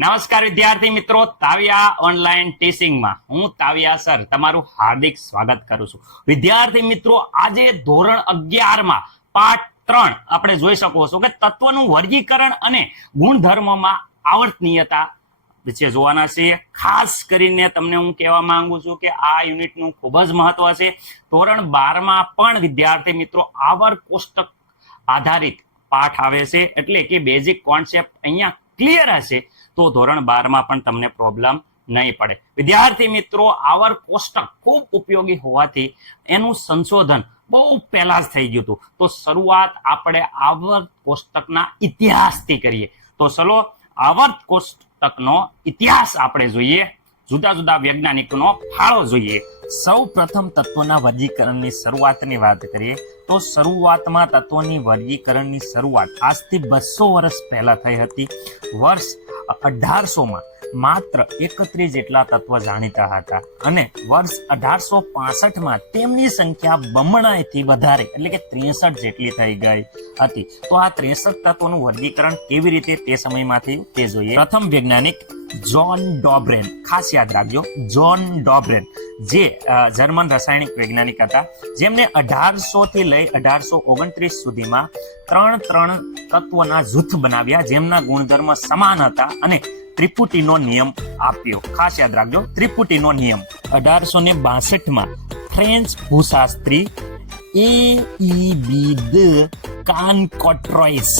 નમસ્કાર વિદ્યાર્થી મિત્રો, તાવિયા ઓનલાઈન ટીચિંગમાં હું તાવિયા સર તમારું હાર્દિક સ્વાગત કરું છું. વિદ્યાર્થી મિત્રો, આજે ધોરણ 11માં પાઠ 3 આપણે જોઈ શકો છો કે તત્વનું વર્ગીકરણ અને ગુણધર્મમાં આવર્તનીયતા વિશે જોવાના છે. ખાસ કરીને તમને હું કહેવા માંગુ છું કે આ યુનિટનું ખૂબ જ મહત્વ છે. ધોરણ 12માં પણ વિદ્યાર્થી મિત્રો આવર્ત કોષ્ટક આધારિત પાઠ આવે છે, એટલે કે બેઝિક કોન્સેપ્ટ અહીંયા ક્લિયર હશે તો ધોરણ 12માં પણ તમને પ્રોબ્લેમ નહીં પડે. વિદ્યાર્થી મિત્રો, આવર્ત કોષ્ટક ખૂબ ઉપયોગી હોવાથી એનું સંશોધન બહુ પહેલા જ થઈ ગયું હતું. તો શરૂઆત આપણે આવર્ત કોષ્ટકના ઇતિહાસથી કરીએ. તો ચલો આવર્ત કોષ્ટકનો ઇતિહાસ આપણે જોઈએ, જુદા જુદા વૈજ્ઞાનિકોનો ફાળો જોઈએ. સૌ પ્રથમ તત્વોના વર્ગીકરણની શરૂઆતની વાત કરીએ તો શરૂઆતમાં તત્વોની વર્ગીકરણની શરૂઆત આજથી 200 વર્ષ પહેલા થઈ હતી. વર્ષ 1800માં માત્ર 31 જેટલા તત્વ જાણીતા હતા અને વર્ષ 1865માં તેમની સંખ્યા બમણાથી વધારે એટલે કે 63 જેટલી થઈ ગઈ હતી. તો આ 63 તત્વોનું વર્ગીકરણ કેવી રીતે તે સમયમાં થયું તે જોઈએ. પ્રથમ વૈજ્ઞાનિક જ્હોન ડોબ્રેન, ખાસ યાદ રાખજો, જ્હોન ડોબ્રેન, જે જર્મન રાસાયણિક વૈજ્ઞાનિક હતા, જેમને 1800 થી લઈ 1829 સુધીમાં ત્રણ તત્વોના જૂથ બનાવ્યા જેમના ગુણધર્મ સમાન હતા અને ત્રિપુટીનો નિયમ આપ્યો. ખાસ યાદ રાખજો, ત્રિપુટીનો નિયમ. 1862માં ફ્રેન્ચ ભૂશાસ્ત્રી એ કાનકોટ્રોઇસ,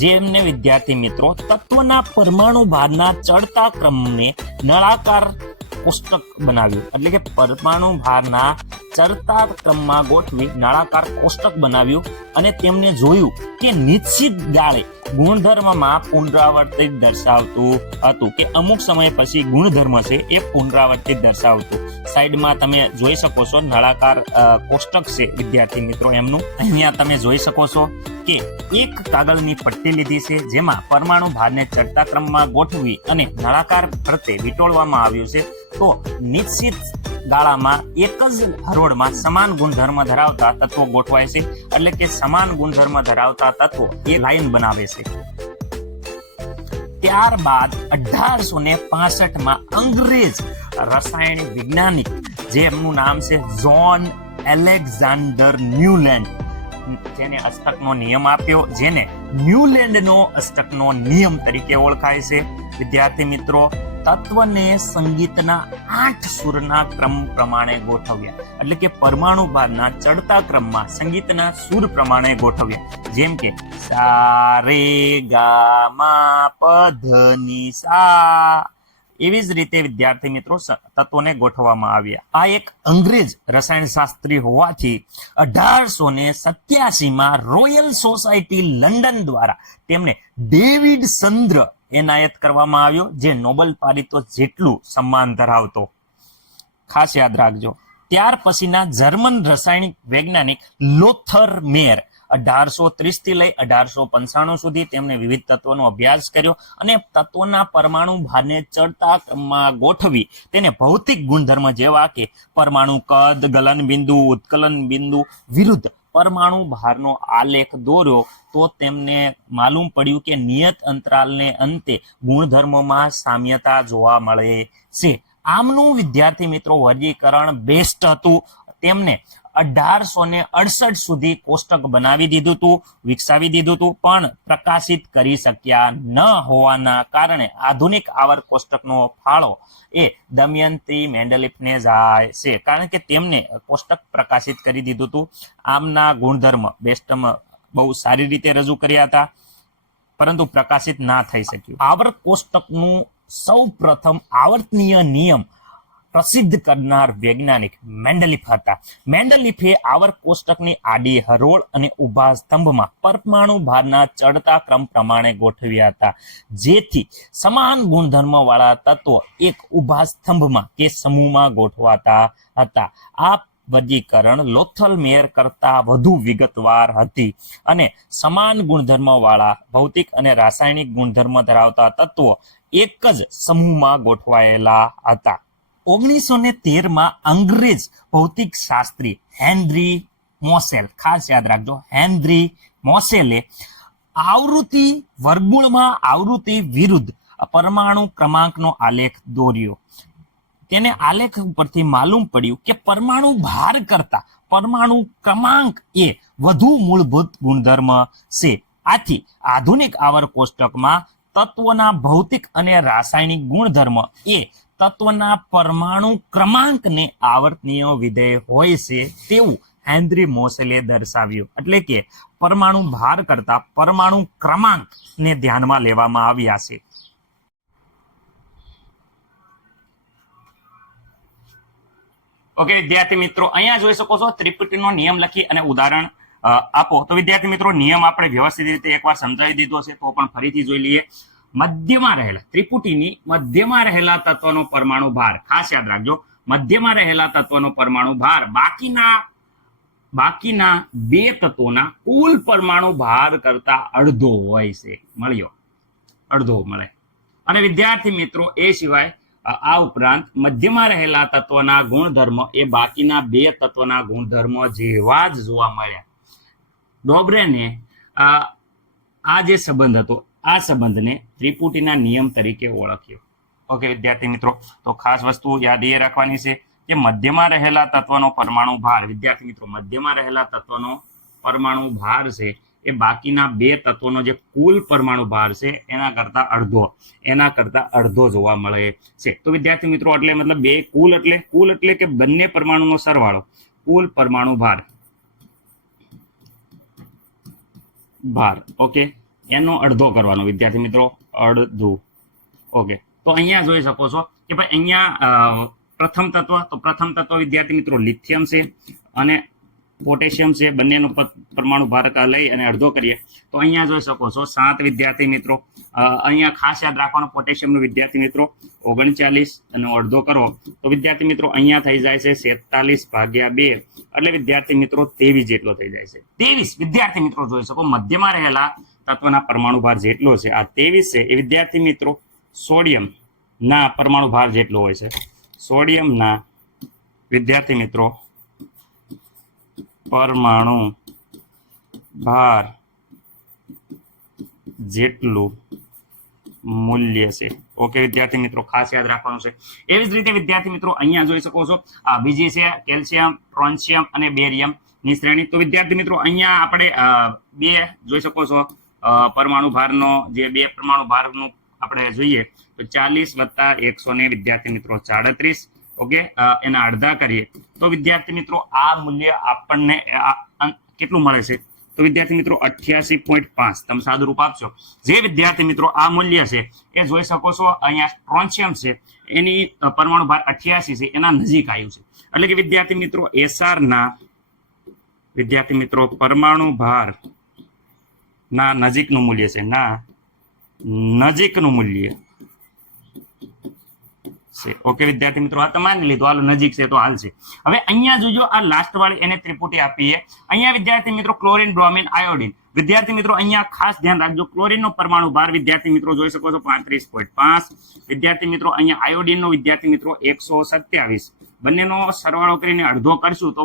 જેમને વિદ્યાર્થી મિત્રો તત્વના પરમાણુ ભારના ચડતા ક્રમને નળાકાર કોષ્ટક બનાવ્યું, એટલે કે પરમાણુ ભારના ચડતા ક્રમમાં ગોઠવી નળાકાર કોષ્ટક બનાવ્યું અને તેમને જોયું કે નિશ્ચિત ગાળે ગુણધર્મમાં પુનરાવર્તિત દર્શાવતું હતું, કે અમુક સમય પછી ગુણધર્મ છે એ પુનરાવર્તિત દર્શાવતું. સાઈડમાં તમે જોઈ શકો છો નળાકાર કોષ્ટક છે વિદ્યાર્થી મિત્રો એમનું. અહીંયા તમે જોઈ શકો છો કે એક કાગળની પટ્ટી લીધી છે જેમાં પરમાણુ ભારને ચડતા ક્રમમાં ગોઠવી અને નળાકાર ફરતે વીંટોળવામાં આવ્યું છે. તો નિશ્ચિત ગાળામાં એક જ હરોળમાં સમાન ગુણધર્મ ધરાવતા તત્વો ગોઠવાય છે, એટલે કે સમાન ગુણધર્મ ધરાવતા તત્વો એ લાઈન બનાવે છે. ત્યારબાદ 1865માં અંગ્રેજ રસાયણ વૈજ્ઞાનિક, જેમનું નામ છે જ્હોન એલેક્ઝાન્ડર ન્યુલેન્ડ, જેને અષ્ટકનો નિયમ આપ્યો, જેને ન્યુલેન્ડનો અષ્ટકનો નિયમ તરીકે ઓળખાય છે. વિદ્યાર્થી મિત્રો, તત્વને સંગીતના 8 સૂરના ક્રમ પ્રમાણે ગોઠવ્યા, એટલે કે પરમાણુ ભારના ચડતા ક્રમમાં સંગીતના સૂર પ્રમાણે ગોઠવ્યા, જેમ કે સા રે ગા મા પ ધ ની સા. એવી જ રીતે વિદ્યાર્થી મિત્રો તત્વોને ગોઠવવામાં આવ્યા. આ એક અંગ્રેજ રસાયણશાસ્ત્રી હોવાથી 1887માં રોયલ સોસાયટી લંડન દ્વારા તેમને ડેવિડ ચંદ્ર એનાયત કરવામાં આવ્યો, જે નોબેલ પારિતોષિક જેટલું સન્માન ધરાવતો. ખાસ યાદ રાખજો. ત્યાર પછીના જર્મન રાસાયણિક વૈજ્ઞાનિક લોથર મેર 1830 થી લઈ 1895 સુધી તેમણે વિવિધ તત્વોનો અભ્યાસ કર્યો અને તત્વોના પરમાણુ ભારને ચડતા ક્રમમાં ગોઠવી તેને ભૌતિક ગુણધર્મ જેવા કે પરમાણુ કદ, ગલન બિંદુ, ઉત્કલન બિંદુ વિરુદ્ધ પરમાણુ ભારનો આલેખ દોર્યો. તો તેમને માલુમ પડ્યું કે નિયત અંતરાલને અંતે ગુણધર્મોમાં સામ્યતા જોવા મળે છે. આમનું વિદ્યાર્થી મિત્રો વર્ગીકરણ બેસ્ટ હતું. તેમને 1868 સુધી કોષ્ટક બનાવી દીધું હતું, વિકસાવી દીધું હતું, પણ પ્રકાશિત કરી શક્યા ન હોવાના કારણે આધુનિક આવર્ત કોષ્ટકનો ફાળો એ દમયંતી મેન્ડેલિફને જાય છે, કારણ કે તેમને કોષ્ટક પ્રકાશિત કરી દીધું હતું. આમના ગુણધર્મ બેસ્ટમાં બહુ સારી રીતે રજૂ કર્યા હતા, પરંતુ પ્રકાશિત ના થઈ શક્યું. આવર્ત કોષ્ટકનું સૌ પ્રથમ આવર્તનીય નિયમ પ્રસિદ્ધ કરનાર વૈજ્ઞાનિક મેન્ડેલિફ હતા. મેન્ડેલિફે આવર્ત કોષ્ટકની આડી હરોળ અને ઊભા સ્તંભમાં પરમાણુ ભારના ચડતા ક્રમ પ્રમાણે ગોઠવ્યા હતા, જેથી સમાન ગુણધર્મ વાળા તત્વો એક ઊભા સ્તંભમાં કે સમૂહમાં ગોઠવાતા હતા. આ વર્ગીકરણ લોથર મેર કરતા વધુ વિગતવાર હતી અને સમાન ગુણધર્મ વાળા ભૌતિક અને રાસાયણિક ગુણધર્મ ધરાવતા તત્વો એક જ સમૂહમાં ગોઠવાયેલા હતા. 1913માં અંગ્રેજ ભૌતિક શાસ્ત્રી હેનરી મોસેલ, ખાસ યાદ રાખજો, હેનરી મોસેલે આવૃત્તિ વર્ગમૂળમાં આવૃત્તિ વિરુદ્ધ પરમાણુ ક્રમાંકનો આલેખ દોર્યો. તેને આલેખ ઉપરથી માલુમ પડ્યું કે પરમાણુ ભાર કરતા પરમાણુ ક્રમાંક એ વધુ મૂળભૂત ગુણધર્મ છે. આથી આધુનિક આવર્ત કોષ્ટકમાં તત્વના ભૌતિક અને રાસાયણિક ગુણધર્મ એ તત્વના પરમાણુ ક્રમાંકને આવર્તનીય વિધેય હોય છે તેવું હેનરી મોસેલે દર્શાવ્યું. એટલે કે પરમાણુ ભાર કરતા પરમાણુ ક્રમાંકને ધ્યાનમાં લેવામાં આવ્યા છે. ઓકે વિદ્યાર્થી મિત્રો, અહીંયા જોઈ શકો છો ત્રિપુટીનો નિયમ લખી અને ઉદાહરણ આપો. તો વિદ્યાર્થી મિત્રો, નિયમ આપણે વ્યવસ્થિત રીતે એકવાર સમજાવી દીધો છે, તો પણ ફરીથી જોઈ લઈએ. મધ્યમાં રહેલા ત્રિપુટીની મધ્યમાં રહેલા તત્વનો પરમાણુ ભાર, ખાસ યાદ રાખજો, મધ્યમાં રહેલા તત્વનો પરમાણુ ભાર બાકીના બે તત્વોના કુલ પરમાણુ ભાર કરતા અડધો હોય છે. મળ્યો, અડધો મળે. અને વિદ્યાર્થી મિત્રો, એ સિવાય આ ઉપરાંત મધ્યમાં રહેલા તત્વના ગુણધર્મ એ બાકીના બે તત્વના ગુણધર્મો જેવા જ જોવા મળ્યા. ડોબરેને આ જે સંબંધ હતો, આ સંબંધને ત્રિપુટીના નિયમ તરીકે ઓળખ્યો. ઓકે વિદ્યાર્થી મિત્રો, તો ખાસ વસ્તુ યાદ એ રાખવાની છે કે મધ્યમાં રહેલા તત્વનો પરમાણુ ભાર, વિદ્યાર્થી મિત્રો, મધ્યમાં રહેલા તત્વનો પરમાણુ ભાર છે એ બાકીના બે તત્વોનો જે કુલ પરમાણુ ભાર છે એના કરતા અડધો જોવા મળે છે. તો વિદ્યાર્થી મિત્રો, એટલે મતલબ બે કુલ એટલે કે બંને પરમાણુનો સરવાળો, કુલ પરમાણુ ભાર, ઓકે, એનો અડધો કરવાનો વિદ્યાર્થી મિત્રો, અડધું. ઓકે, તો અહીંયા જોઈ શકો છો કે ભાઈ અહીંયા પ્રથમ તત્વ વિદ્યાર્થી મિત્રો લિથિયમ છે અને પોટેશિયમ છે, બંનેનો પરમાણુ ભાર લઈ અને અડધો કરીએ તો અહીંયા જોઈ શકો છો 7 વિદ્યાર્થી મિત્રો. અહીંયા ખાસ યાદ રાખવાનું પોટેશિયમનું વિદ્યાર્થી મિત્રો 39 અને અડધો કરો તો વિદ્યાર્થી મિત્રો અહીંયા થઈ જાય છે 47/2, એટલે વિદ્યાર્થી મિત્રો 23 જેટલો થઈ જાય છે. 23 વિદ્યાર્થી મિત્રો જોઈ શકો મધ્યમાં રહેલા તત્વના પરમાણુ ભાર જેટલો છે, આ 23 છે એ વિદ્યાર્થી મિત્રો સોડિયમ ના પરમાણુ ભાર જેટલો હોય છે. સોડિયમના વિદ્યાર્થી મિત્રો પરમાણુ ભાર જેટલું મૂલ્ય છે. ઓકે વિદ્યાર્થી મિત્રો, ખાસ યાદ રાખવાનું છે. એવી જ રીતે વિદ્યાર્થી મિત્રો અહીંયા જોઈ શકો છો આ બીજી છે કેલ્શિયમ, ટ્રોન્શિયમ અને બેરિયમ ની શ્રેણી. તો વિદ્યાર્થી મિત્રો અહીંયા આપણે બે જોઈ શકો છો પરમાણુ ભારનો, જે બે પરમાણુ ભારનું આપણે જોઈએ તો 40 + 100 વિદ્યાર્થી મિત્રો 37. ઓકે, એના અડધા કરીએ તો વિદ્યાર્થી મિત્રો આ મૂલ્ય આપણને કેટલું મળે છે? તો વિદ્યાર્થી મિત્રો 88.5. તમે સાદું રૂપ આપશો. જે વિદ્યાર્થી મિત્રો આ મૂલ્ય છે એ જોઈ શકો છો અહીંયા ટ્રોન્શિયમ છે એની પરમાણુ ભાર 88 છે, એના નજીક આવ્યું છે. એટલે કે વિદ્યાર્થી મિત્રો એસઆર ના વિદ્યાર્થી મિત્રો પરમાણુ ભાર ના નજીકનું મૂલ્ય છે, નજીકનું મૂલ્ય છે. ઓકે વિદ્યાર્થી મિત્રો, આ તમારે લીધું, હાલો નજીક છે તો હાલ છે. હવે અહીંયા જોજો આ લાસ્ટ વાળી એને ત્રિપુટી આપીએ. અહીંયા વિદ્યાર્થી મિત્રો ક્લોરીન, બ્રોમિન, આયોડિન. વિદ્યાર્થી મિત્રો અહીંયા ખાસ ધ્યાન રાખજો, ક્લોરીનનો પરમાણુ ભાર વિદ્યાર્થી મિત્રો જોઈ શકો છો 35.5. વિદ્યાર્થી મિત્રો અહીંયા આયોડિનનો વિદ્યાર્થી મિત્રો 127. બંનેનો સરવાળો કરીને અડધો કરશું તો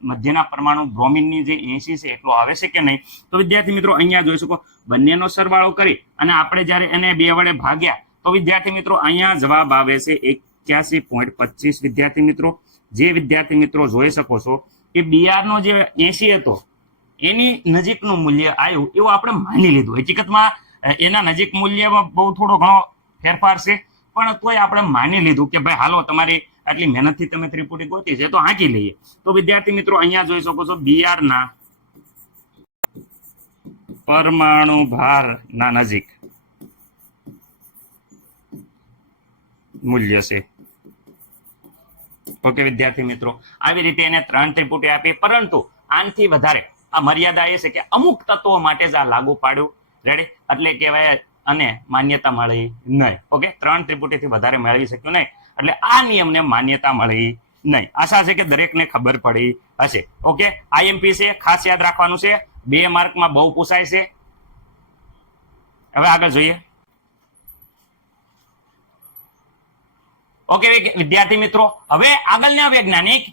મધ્યના પરમાણુ બ્રોમિનની જે 80 છે એટલો આવે છે કે નહીં? તો વિદ્યાર્થી મિત્રો અહીંયા જોઈ શકો બંનેનો સરવાળો કરી અને આપણે જ્યારે એને 2 વડે ભાગ્યા તો વિદ્યાર્થી મિત્રો અહીંયા જવાબ આવે છે 81.25 વિદ્યાર્થી મિત્રો. જે વિદ્યાર્થી મિત્રો જોઈ શકો છો કે બીઆર નો જે 80 હતો એની નજીકનું મૂલ્ય આવ્યું એવું આપણે માની લીધું. હકીકતમાં એના નજીક મૂલ્યમાં બહુ થોડો ઘણો ફેરફાર છે, પણ તોય આપણે માની લીધું કે ભાઈ હાલો તમારી આટલી મહેનતથી તમે ત્રિપુટી ગોતી છે તો આંકી લઈએ. તો વિદ્યાર્થી મિત્રો અહીંયા જોઈ શકો છો બીઆર ના પરમાણુ ભાર ના નજીક મૂલ્ય છે. ઓકે વિદ્યાર્થી મિત્રો, આવી રીતે એને 3 ત્રિપુટી આપી, પરંતુ આનાથી વધારે આ મર્યાદા એ છે કે અમુક તત્વો માટે જ આ લાગુ પાડ્યું. રેડી, એટલે કહેવાય અને માન્યતા મળી નહીં. ઓકે, 3 ત્રિપુટીથી વધારે મેળવી શક્યું નહીં, એટલે આ નિયમને માન્યતા મળી નહીં. આશા છે કે દરેકને ખબર પડી હશે. ઓકે, આઈએમપી છે, ખાસ યાદ રાખવાનું છે, 2 માર્કમાં બહુ પૂછાય છે. હવે આગળ જોઈએ. ઓકે વિદ્યાર્થી મિત્રો, હવે આગળના વૈજ્ઞાનિક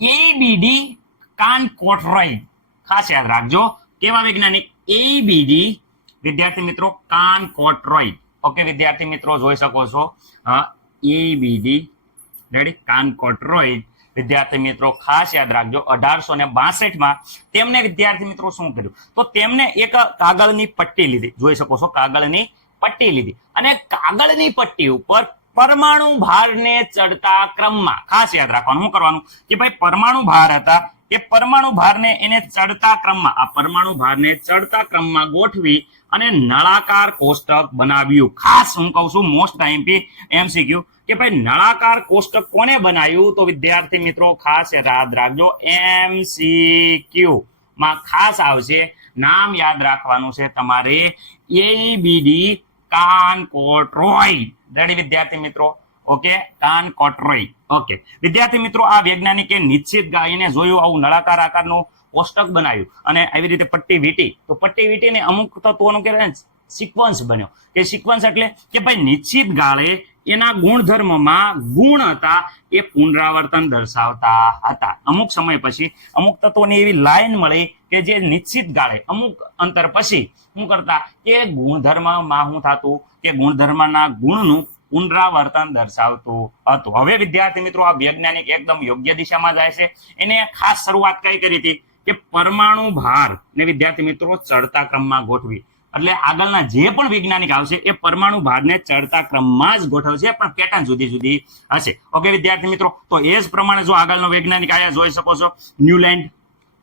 એબીડી કાનકોટરોઇડ. ખાસ યાદ રાખજો, કેવા વૈજ્ઞાનિક? એબીડી વિદ્યાર્થી મિત્રો કાનકોટરોઇડ. ઓકે વિદ્યાર્થી મિત્રો જોઈ શકો છો ABD રેડી કાનકોટ્રોઇડ વિદ્યાર્થી મિત્રો ખાસ યાદ રાખજો 1862 તેમને વિદ્યાર્થી મિત્રો શું કર્યું તો તેમને એક કાગળની પટ્ટી લીધી જોઈ શકો છો કાગળની પટ્ટી લીધી અને કાગળની પટ્ટી ઉપર પરમાણુ ભારને ચડતા ક્રમમાં ખાસ યાદ રાખવાનું શું કરવાનું કે ભાઈ પરમાણુ ભાર હતા એ પરમાણુ ભારને એને ચડતા ક્રમમાં આ પરમાણુ ભારને ચડતા ક્રમમાં ગોઠવી અને નળાકાર કોષ્ટક બનાવ્યું ખાસ હું કહું છું મોસ્ટ આઈએમપી MCQ કે ભાઈ નળાકાર કોષ્ટક કોને બનાવ્યું તો વિદ્યાર્થી મિત્રો ખાસ યાદ રાખજો MCQ માં ખાસ આવશે નામ યાદ રાખવાનું છે તમારે ABD કાનકોટ્રોઇડ રેડી વિદ્યાર્થી મિત્રો ઓકે કાનકોટ્રોઇડ ઓકે વિદ્યાર્થી મિત્રો આ વૈજ્ઞાનિકે નિશ્ચિત ગાયને જોયું આવું નળાકાર આકારનું કોષ્ટક બનાવ્યું અને આવી રીતે પટ્ટી વીટી તો પટ્ટી વીટીને અમુક તત્વોનું કે સિક્વન્સ બન્યો કે સિક્વન્સ એટલે કે ભાઈ નિશ્ચિત ગાળે એના ગુણધર્મમાં ગુણ હતા એ પુનરાવર્તન દર્શાવતા હતા અમુક સમય પછી અમુક તત્વોની એવી લાઈન મળી કે જે નિશ્ચિત ગાળે અમુક અંતર પછી શું કરતા કે ગુણધર્મમાં શું થતું કે ગુણધર્મના ગુણનું પુનરાવર્તન દર્શાવતું હતું હવે વિદ્યાર્થી મિત્રો આ વૈજ્ઞાનિક એકદમ યોગ્ય દિશામાં જાય છે એને ખાસ શરૂઆત કઈ કરી હતી કે પરમાણુ ભાર ને વિદ્યાર્થી મિત્રો ચડતા ક્રમમાં ગોઠવી એટલે આગળના જે પણ વૈજ્ઞાનિક આવશે એ પરમાણુ ભારને ચડતા ક્રમમાં જ ગોઠવશે પણ પેટર્ન જુદી જુદી હશે ઓકે વિદ્યાર્થી મિત્રો તો એ જ પ્રમાણે જો આગળનો વૈજ્ઞાનિક આયા જોઈ શકો છો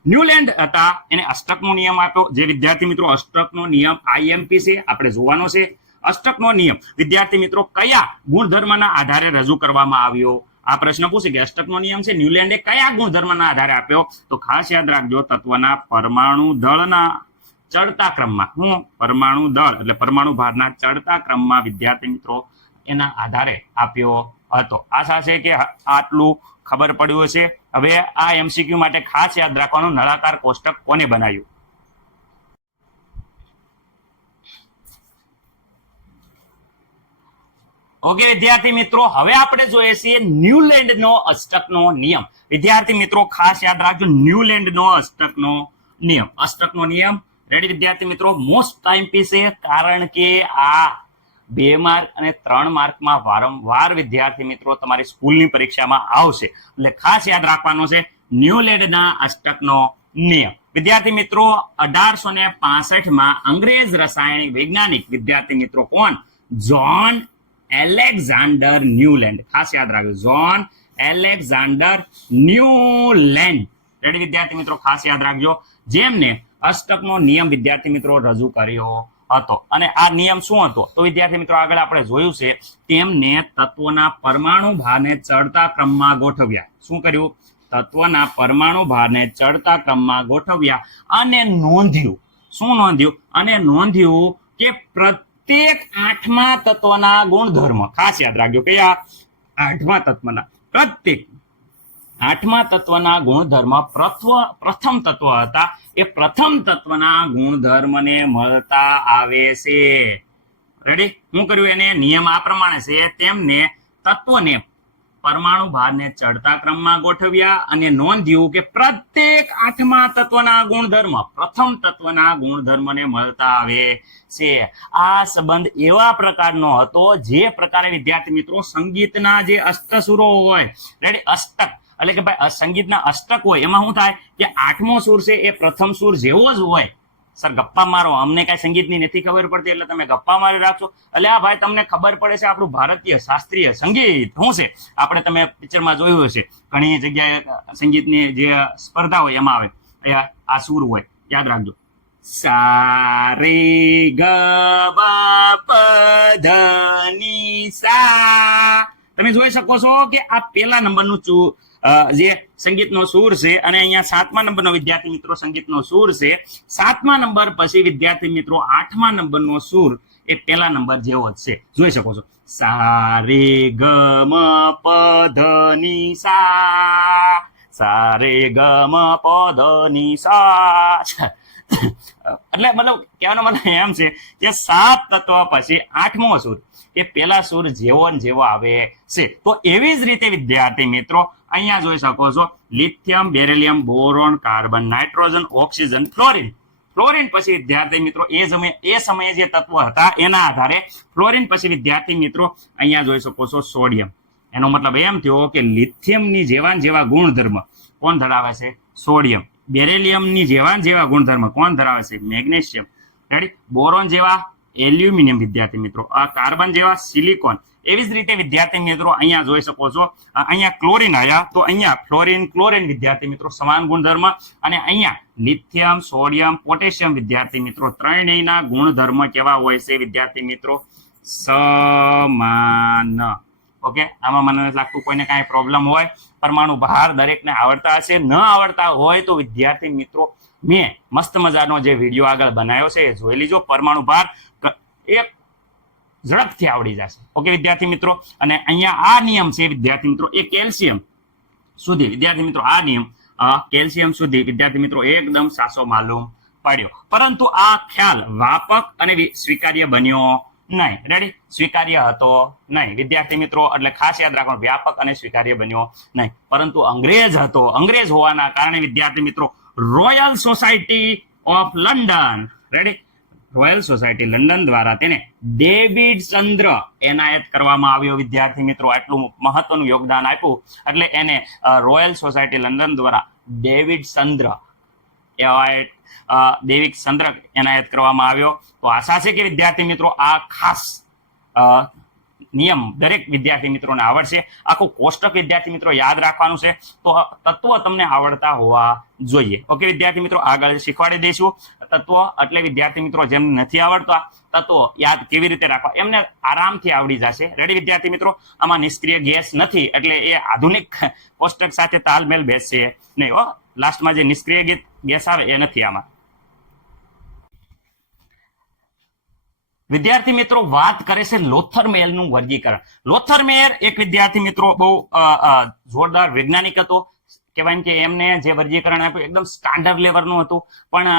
ન્યુલેન્ડ હતા એને અષ્ટકનો નિયમ આપ્યો જે વિદ્યાર્થી મિત્રો અષ્ટકનો નિયમ IMP છે આપણે જોવાનો છે અષ્ટકનો નિયમ વિદ્યાર્થી મિત્રો કયા ગુણધર્મના આધારે રજૂ કરવામાં આવ્યો આ પ્રશ્ન પૂછે કે અષ્ટકનો નિયમ છે ન્યુલેન્ડે કયા ગુણધર્મના આધારે આપ્યો તો ખાસ યાદ રાખજો તત્વના પરમાણુ દળના ચડતા ક્રમમાં હું પરમાણુ દળ એટલે પરમાણુ ભારના ચડતા ક્રમમાં વિદ્યાર્થી મિત્રો એના આધારે આપ્યો હતો આશા છે કે આટલું ખબર પડ્યું હશે હવે આ MCQ માટે ખાસ યાદ રાખવાનું નળાકાર કોષ્ટક કોને બનાવ્યું ઓકે વિદ્યાર્થી મિત્રો હવે આપણે જોઈએ છીએ ન્યુલેન્ડનો અષ્ટકનો નિયમ વિદ્યાર્થી મિત્રો ખાસ યાદ રાખજો ન્યુલેન્ડનો અષ્ટકનો નિયમ રેડી વિદ્યાર્થી મિત્રો મોસ્ટ ટાઈમ પીસ છે કારણ કે આ 2 માર્ક અને 3 માર્કમાં વારંવાર વિદ્યાર્થી મિત્રો તમારી સ્કૂલની પરીક્ષામાં આવશે એટલે ખાસ યાદ રાખવાનું છે ન્યુલેન્ડના અષ્ટકનો નિયમ વિદ્યાર્થી મિત્રો 1865 અંગ્રેજ રાસાયણિક વૈજ્ઞાનિક વિદ્યાર્થી મિત્રો કોણ જોન એલેક્ઝાન્ડર ન્યુલેન્ડ ખાસ યાદ રાખજો જોન એલેક્ઝાન્ડર ન્યુલેન્ડ રેડી વિદ્યાર્થી મિત્રો ખાસ યાદ રાખજો જેમને અષ્ટકનો નિયમ વિદ્યાર્થી મિત્રો રજૂ કર્યો હતો અને આ નિયમ શું હતો તો વિદ્યાર્થી મિત્રો આગળ આપણે જોયું છે તેમને તત્વના પરમાણુ ભારને ચડતા ક્રમમાં ગોઠવ્યા શું કર્યું તત્વના પરમાણુ ભારને ચડતા ક્રમમાં ગોઠવ્યા અને નોંધ્યું કે પ્રત્યેક 8મા તત્વના ગુણધર્મ ખાસ યાદ રાખજો કયા 8મા તત્વના પ્રત્યેક 8મા તત્વના ગુણધર્મ પ્રથમ તત્વ હતા એ પ્રથમ તત્વના ગુણધર્મને મળતા આવે છે રેડી હું કર્યું એને નિયમ આ પ્રમાણે છે તેમને તત્વને પરમાણુ ભારને ચડતા ક્રમમાં ગોઠવ્યા અને નોંધ્યું કે પ્રત્યેક 8મા તત્વના ગુણધર્મ પ્રથમ તત્વના ગુણધર્મને મળતા આવે છે આ સંબંધ એવા પ્રકારનો હતો જે પ્રકારે વિદ્યાર્થી મિત્રો સંગીતના જે અષ્ટસુરો હોય રેડી અષ્ટક એટલે કે ભાઈ સંગીતના અષ્ટક હોય એમાં શું થાય કે 8મો સૂર છે એ પ્રથમ સૂર જેવો જ હોય સર ગપ્પા મારો અમને કઈ સંગીતની નથી ખબર પડતી એટલે તમે ગપ્પા મારી રાખશો એટલે આ ભાઈ તમને ખબર પડે છે આપણું ભારતીય શાસ્ત્રીય સંગીત શું છે આપણે તમે પિક્ચરમાં જોયું હશે ઘણી જગ્યાએ સંગીતની જે સ્પર્ધા હોય એમાં આવે આ સૂર હોય યાદ રાખજો સા રે ગ બ પ ધ ની સા તમે જોઈ શકો છો કે આ પહેલા નંબરનું જે સંગીતનો સૂર છે અને અહીંયા 7મા નંબરનો વિદ્યાર્થી મિત્રો સંગીતનો સૂર છે 7મા નંબર પછી વિદ્યાર્થી મિત્રો 8મા નંબરનો સૂર એ પહેલા નંબર જેવો જ છે જોઈ શકો છો સા રે ગ મ પ ધ ની સા સા રે ગ મ પ ધ ની સા એટલે મતલબ કહેવાનો મતલબ એમ છે કે 7 તત્વ પછી 8મો સૂર એ પહેલા સૂર જેવો ને જેવો આવે છે તો એવી જ રીતે વિદ્યાર્થી મિત્રો અહીંયા જોઈ શકો છો lithium beryllium boron carbon nitrogen oxygen fluorine fluorine પછી વિદ્યાર્થી મિત્રો એ સમયે જે તત્વો હતા એના આધારે ફ્લોરિન પછી વિદ્યાર્થી મિત્રો અહીંયા જોઈ શકો છો સોડિયમ. એનો મતલબ એમ થયો કે લિથિયમની જેવા ગુણધર્મ કોણ ધરાવે છે? સોડિયમ. બેરિલિયમની જેવા ગુણધર્મ કોણ ધરાવે છે? મેગ્નેશિયમ. રેડી. બોરોન જેવા એલ્યુમિનિયમ વિદ્યાર્થી મિત્રો, આ કાર્બન જેવા સિલિકોન. એવી જ રીતે વિદ્યાર્થી મિત્રો અહીંયા જોઈ શકો છો, અહીંયા ક્લોરિન આવ્યા તો અહીંયા ફ્લોરિન ક્લોરિન વિદ્યાર્થી મિત્રો સમાન ગુણધર્મ, અને અહીંયા લિથિયમ સોડિયમ પોટેશિયમ વિદ્યાર્થી મિત્રો ત્રણેયના ગુણધર્મ કેવા હોય છે વિદ્યાર્થી મિત્રો? સમાન. ઓકે, આમાં મને નથી લાગતું કોઈને કાંઈ પ્રોબ્લેમ હોય. પરમાણુ ભાર દરેકને આવડતા હશે. ન આવડતા હોય તો વિદ્યાર્થી મિત્રો મેં મસ્ત મજાનો જે વિડીયો આગળ બનાવ્યો છે એ જોઈ લીજો. પરમાણુ ભાર એક ઝડપથી આવડી જશે. ઓકે વિદ્યાર્થી મિત્રો, અને અહીંયા આ નિયમ છે વિદ્યાર્થી મિત્રો એ કેલ્શિયમ સુધી વિદ્યાર્થી મિત્રો આ નિયમ કેલ્શિયમ સુધી વિદ્યાર્થી મિત્રો એકદમ સાચો માલુમ પડ્યો. પરંતુ આ ખ્યાલ વાપક અને સ્વીકાર્ય બન્યો નહીં. રેડી. સ્વીકાર્ય હતો નહીં વિદ્યાર્થી મિત્રો, એટલે ખાસ યાદ રાખવાનું વ્યાપક અને સ્વીકાર્ય બન્યો નહીં. પરંતુ અંગ્રેજ હતો. અંગ્રેજ હોવાના કારણે વિદ્યાર્થી મિત્રો royal society of London, ready, royal society London દ્વારા તેને ડેવિડ ચંદ્ર એનાયત કરવામાં આવ્યો વિદ્યાર્થી મિત્રો. આટલું મહત્વનું યોગદાન આપ્યું એટલે એને રોયલ સોસાયટી લંડન દ્વારા ડેવિડ ચંદ્ર એનાયત કરવામાં આવ્યો. તો આશા છે કે વિદ્યાર્થી મિત્રો આ ખાસ નિયમ દરેક વિદ્યાર્થી મિત્રોને આવડશે. આખું કોષ્ટક વિદ્યાર્થી મિત્રો યાદ રાખવાનું છે. તો તત્વ તમને આવડતા હોવા જોઈએ. ઓકે વિદ્યાર્થી મિત્રો, આગળ શીખવાડી દઈશું તત્વ. એટલે વિદ્યાર્થી મિત્રો જેમને નથી આવડતા તત્વો યાદ કેવી રીતે રાખવા એમને આરામથી આવડી જશે. રેડી વિદ્યાર્થી મિત્રો, આમાં નિષ્ક્રિય ગેસ નથી એટલે એ આધુનિક કોષ્ટક સાથે તાલમેલ બેસશે નહીં. લાસ્ટમાં જે નિષ્ક્રિય ગેસ આવે એ નથી આમાં. વિદ્યાર્થી મિત્રો વાત કરે છે લોથરમેયરનું વર્ગીકરણ. લોથરમેયર એક વિદ્યાર્થી મિત્રો બહુ જોરદાર વૈજ્ઞાનિક હતો. કહેવાય કે એમને જે વર્ગીકરણ આપ્યું એકદમ સ્ટાન્ડર્ડ લેવલનું હતું, પણ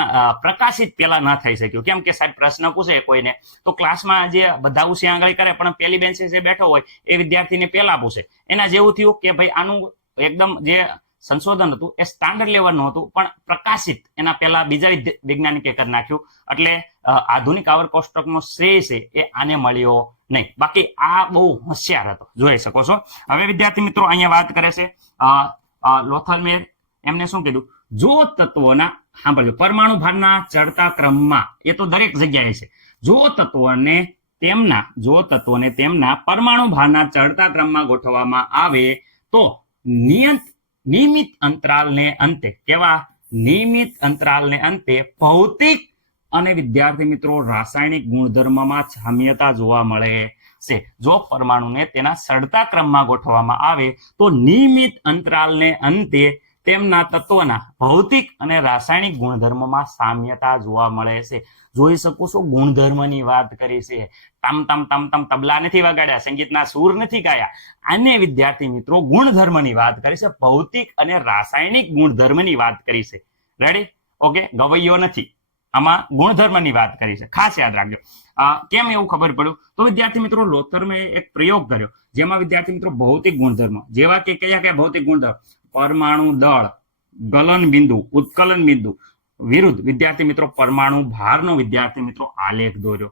પ્રકાશિત પેલા ના થઈ શક્યું. કેમ કે સાહેબ પ્રશ્ન પૂછે કોઈને તો ક્લાસમાં જે બધા ઉછી આંગળી કરે પણ પેલી બેન્ચે જે બેઠો હોય એ વિદ્યાર્થીને પેલા પૂછે. એના જેવું થયું કે ભાઈ આનું એકદમ જે સંશોધન હતું એ સ્ટાન્ડર્ડ લેવલનું હતું, પણ પ્રકાશિત એના પહેલા બીજા વૈજ્ઞાનિકે કરી નાખ્યું. એટલે આધુનિક આવર્ત કોષ્ટકનો શ્રેય છે એ આને મળ્યો નહીં. બાકી આ બહુ હોશિયાર હતો, જોઈ શકો છો. હવે વિદ્યાર્થી મિત્રો અહીંયા વાત કરે છે લોથરમેયર. એમને શું કીધું? જો તત્વોના સાંભળજો પરમાણુ ભારના ચડતા ક્રમમાં, એ તો દરેક જગ્યાએ છે, જો તત્વોને તેમના પરમાણુ ભારના ચડતા ક્રમમાં ગોઠવવામાં આવે તો નિયમિત અંતરાલને અંતે કેવા? નિયમિત અંતરાલને અંતે ભૌતિક અને વિદ્યાર્થી મિત્રો રાસાયણિક ગુણધર્મમાં સામ્યતા જોવા મળે છે. જો પરમાણુને તેના સડતા ક્રમમાં ગોઠવવામાં આવે તો નિયમિત અંતરાલને અંતે તેમના તત્વના ભૌતિક અને રાસાયણિક ગુણધર્મમાં સામ્યતા જોવા મળે છે. જોઈ શકો છો ગુણધર્મની વાત કરી છે. તમ તમ તમ તમ તબલા નથી વગાડ્યા, સંગીતના સૂર નથી ગાયા. આને વિદ્યાર્થી મિત્રો ગુણધર્મની વાત કરી છે, ભૌતિક અને રાસાયણિક ગુણધર્મની વાત કરી છે. રેડી. ઓકે, ગવૈયો નથી, આમાં ગુણધર્મની વાત કરી છે. ખાસ યાદ રાખજો. કેમ એવું ખબર પડ્યું? તો વિદ્યાર્થી મિત્રો લોથરમેયરે એક પ્રયોગ કર્યો જેમાં વિદ્યાર્થી મિત્રો ભૌતિક ગુણધર્મ જેવા કે કયા ભૌતિક ગુણધર્મ? પરમાણુ દળ, ગલન બિંદુ, ઉત્કલન બિંદુ વિરુદ્ધ વિદ્યાર્થી મિત્રો પરમાણુ ભારનો વિદ્યાર્થી મિત્રો આલેખ દોર્યો.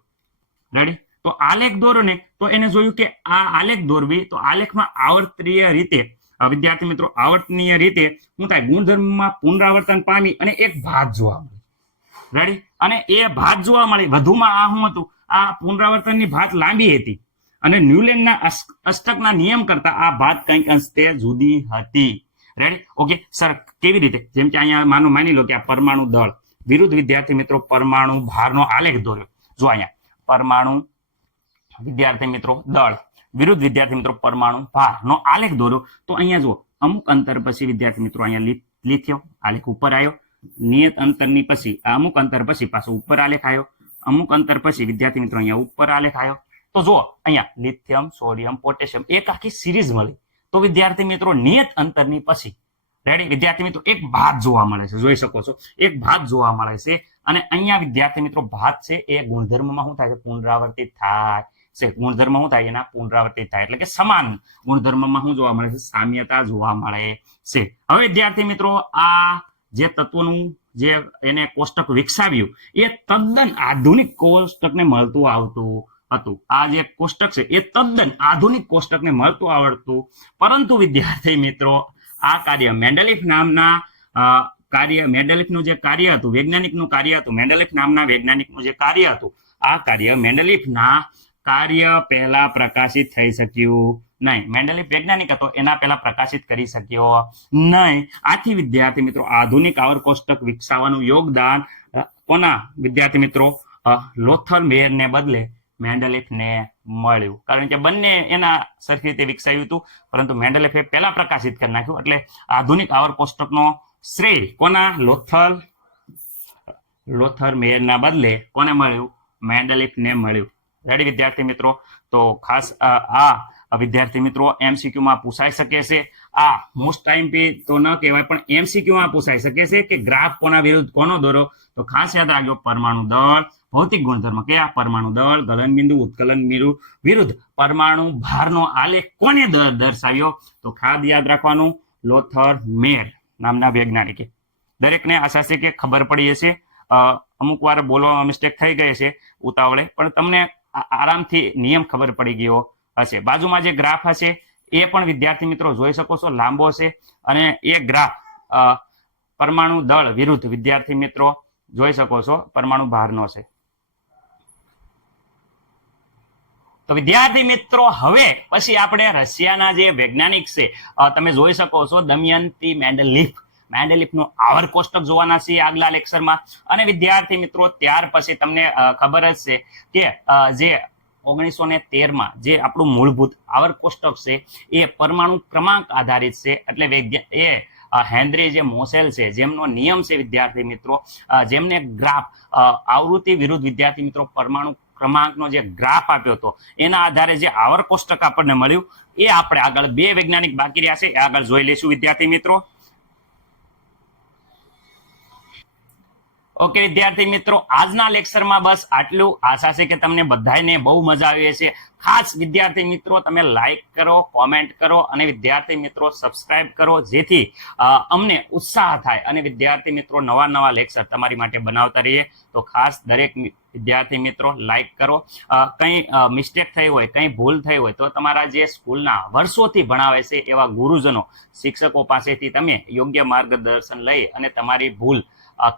રેડી. તો આલેખ દોર્યો ને તો એને જોયું કે આ આલેખ દોરવી તો આલેખમાં આવર્તનીય રીતે વિદ્યાર્થી મિત્રો આવર્તનીય રીતે શું થાય? ગુણધર્મમાં પુનરાવર્તન પામી અને એક ભાત જોવા મળે. રેડી. અને એ ભાત જોવા મળી. વધુમાં આ શું હતું? આ પુનરાવર્તનની ભાત લાંબી હતી અને ન્યુલેન્ડના અષ્ટકના નિયમ કરતા આ ભાત કંઈક અંશે જુદી હતી. રેડી. ઓકે સર, કેવી રીતે? જેમ કે અહીંયા માની લો કે આ પરમાણુ દળ વિરુદ્ધ વિદ્યાર્થી મિત્રો પરમાણુ ભારનો આલેખ દોર્યો. જો અહીંયા પરમાણુ વિદ્યાર્થી મિત્રો દળ વિરુદ્ધ વિદ્યાર્થી મિત્રો પરમાણુ ભારનો આલેખ દોર્યો. તો અહીંયા જો અમુક અંતર પછી વિદ્યાર્થી મિત્રો અહીંયા લિથિયમ આલેખ ઉપર આવ્યો. નિયત અંતરની પછી અમુક અંતર પછી પાછો ઉપર આલેખ આવ્યો. અમુક અંતર પછી વિદ્યાર્થી મિત્રો અહીંયા ઉપર આલેખ આવ્યો. તો જો અહીંયા લિથિયમ સોડિયમ પોટેશિયમ એક આખી સિરીઝ મળી. તો વિદ્યાર્થી મિત્રો નિયત અંતરની પછી રેડી વિદ્યાર્થી મિત્રો એક ભાત જોવા મળે છે. જોઈ શકો છો એક ભાત જોવા મળે છે. અને અહીંયા વિદ્યાર્થી મિત્રો ભાત છે એ ગુણધર્મમાં શું થાય છે? પુનરાવર્તિત થાય છે. ગુણધર્મ શું થાય? એના પુનરાવર્તિત થાય એટલે કે સમાન ગુણધર્મમાં શું જોવા મળે છે? સામ્યતા જોવા મળે છે. હવે વિદ્યાર્થી મિત્રો આ જે તત્વોનું જે એને કોષ્ટક વિકસાવ્યું એ તદ્દન આધુનિક કોષ્ટકને મળતું આવતું હતું. આ જે કોષ્ટક છે એ તદ્દન આધુનિક કોષ્ટકને મળતું આવડતું, પરંતુ વિદ્યાર્થી મિત્રો આ કાર્ય મેન્ડેલિફ નામના મેન્ડેલિફનું જે કાર્ય હતું, વૈજ્ઞાનિકનું કાર્ય હતું, મેન્ડેલિફ નામના વૈજ્ઞાનિકનું જે કાર્ય હતું, આ કાર્ય મેન્ડેલિફના કાર્ય પહેલા પ્રકાશિત થઈ શક્યું નહીં. મેન્ડેલિફ વૈજ્ઞાનિક હતો, એના પહેલા પ્રકાશિત કરી શક્યો નહીં. આથી વિદ્યાર્થી મિત્રો આધુનિક આવર્ત કોષ્ટક વિકસાવવાનું યોગદાન કોના વિદ્યાર્થી મિત્રો લોથર મેયરને બદલે મેન્ડેલિફને મળ્યું. કારણ કે બંને એના સરખી રીતે વિકસાવ્યું હતું, પરંતુ મેન્ડેલિફે પહેલા પ્રકાશિત કરી નાખ્યું. એટલે આધુનિક આવર્ત કોષ્ટકનો શ્રેય કોના લોથર મેયરના બદલે કોને મળ્યું? મેન્ડેલિફને મળ્યું. રેડી વિદ્યાર્થી મિત્રો? તો ખાસ આ વિદ્યાર્થી મિત્રો MCQ માં પૂછાઈ શકે છે. આ મોસ્ટ ટાઈમ પે તો ન કહેવાય, પણ MCQ માં પૂછાઈ શકે છે કે ગ્રાફ કોના વિરુદ્ધ કોનો દોરો. તો ખાસ યાદ રાખજો, પરમાણુ દળ, ભૌતિક ગુણધર્મ કયા? પરમાણુ દળ, ગલનબિંદુ, ઉત્કલન વિરુદ્ધ પરમાણુ ભારનો આલેખ કોને દર્શાવ્યો? તો ખાસ યાદ રાખવાનું, લોથર મેયર નામના વૈજ્ઞાનિકે. દરેકને આશા છે કે ખબર પડી હશે. અમુક વાર બોલવામાં મિસ્ટેક થઈ ગઈ છે ઉતાવળે, પણ તમને આરામથી નિયમ ખબર પડી ગયો હશે. બાજુમાં જે ગ્રાફ હશે એ પણ વિદ્યાર્થી મિત્રો જોઈ શકો છો, લાંબો છે, અને એ ગ્રાફ પરમાણુ દળ વિરુદ્ધ વિદ્યાર્થી મિત્રો જોઈ શકો છો પરમાણુ ભારનો છે. તો વિદ્યાર્થી મિત્રો હવે પછી આપણે રશિયાના જે વૈજ્ઞાનિક છે તમે જોઈ શકો છો, દમયંતી મેન્ડેલિફનું આવર્ત કોષ્ટક જોવાના છે આગલા લેક્ચરમાં. અને વિદ્યાર્થી મિત્રો ત્યાર પછી તમને ખબર જ છે કે જે 1913માં જે આપણું મૂળભૂત આવર્ત કોષ્ટક છે એ પરમાણુ ક્રમાંક આધારિત છે. એટલે એ હેનરી જે મોસેલ છે, જેમનો નિયમ છે વિદ્યાર્થી મિત્રો, જેમને ગ્રાફ આવૃત્તિ વિરુદ્ધ વિદ્યાર્થી મિત્રો પરમાણુ ક્રમાંકનો જે ગ્રાફ આપ્યો હતો, એના આધારે જે આવર્ત કોષ્ટક આપણને મળ્યું, એ આપણે આગળ બે વૈજ્ઞાનિક બાકી રહ્યા છે, એ આગળ જોઈ લઈશું વિદ્યાર્થી મિત્રો. ઓકે વિદ્યાર્થી મિત્રો, આજના લેક્ચરમાં બસ આટલું. આશા છે કે તમને બધાને બહુ મજા આવી છે. ખાસ વિદ્યાર્થી મિત્રો તમે લાઈક કરો, કોમેન્ટ કરો, અને વિદ્યાર્થી મિત્રો સબસ્ક્રાઇબ કરો, જેથી અમને ઉત્સાહ થાય અને વિદ્યાર્થી મિત્રો નવા લેક્ચર તમારી માટે બનાવતા રહીએ. તો ખાસ દરેક વિદ્યાર્થી મિત્રો લાઈક કરો. કંઈ મિસ્ટેક થઈ હોય, કંઈ ભૂલ થઈ હોય, તો તમારા જે સ્કૂલના વર્ષોથી ભણાવે છે એવા ગુરુજનો, શિક્ષકો પાસેથી તમે યોગ્ય માર્ગદર્શન લઈ અને તમારી ભૂલ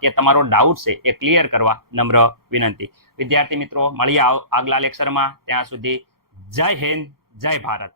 કે તમારો ડાઉટ છે એ ક્લિયર કરવા નમ્ર વિનંતી. વિદ્યાર્થી મિત્રો મળીએ આગલા લેક્ચરમાં. ત્યાં સુધી જય હિન્દ, જય ભારત.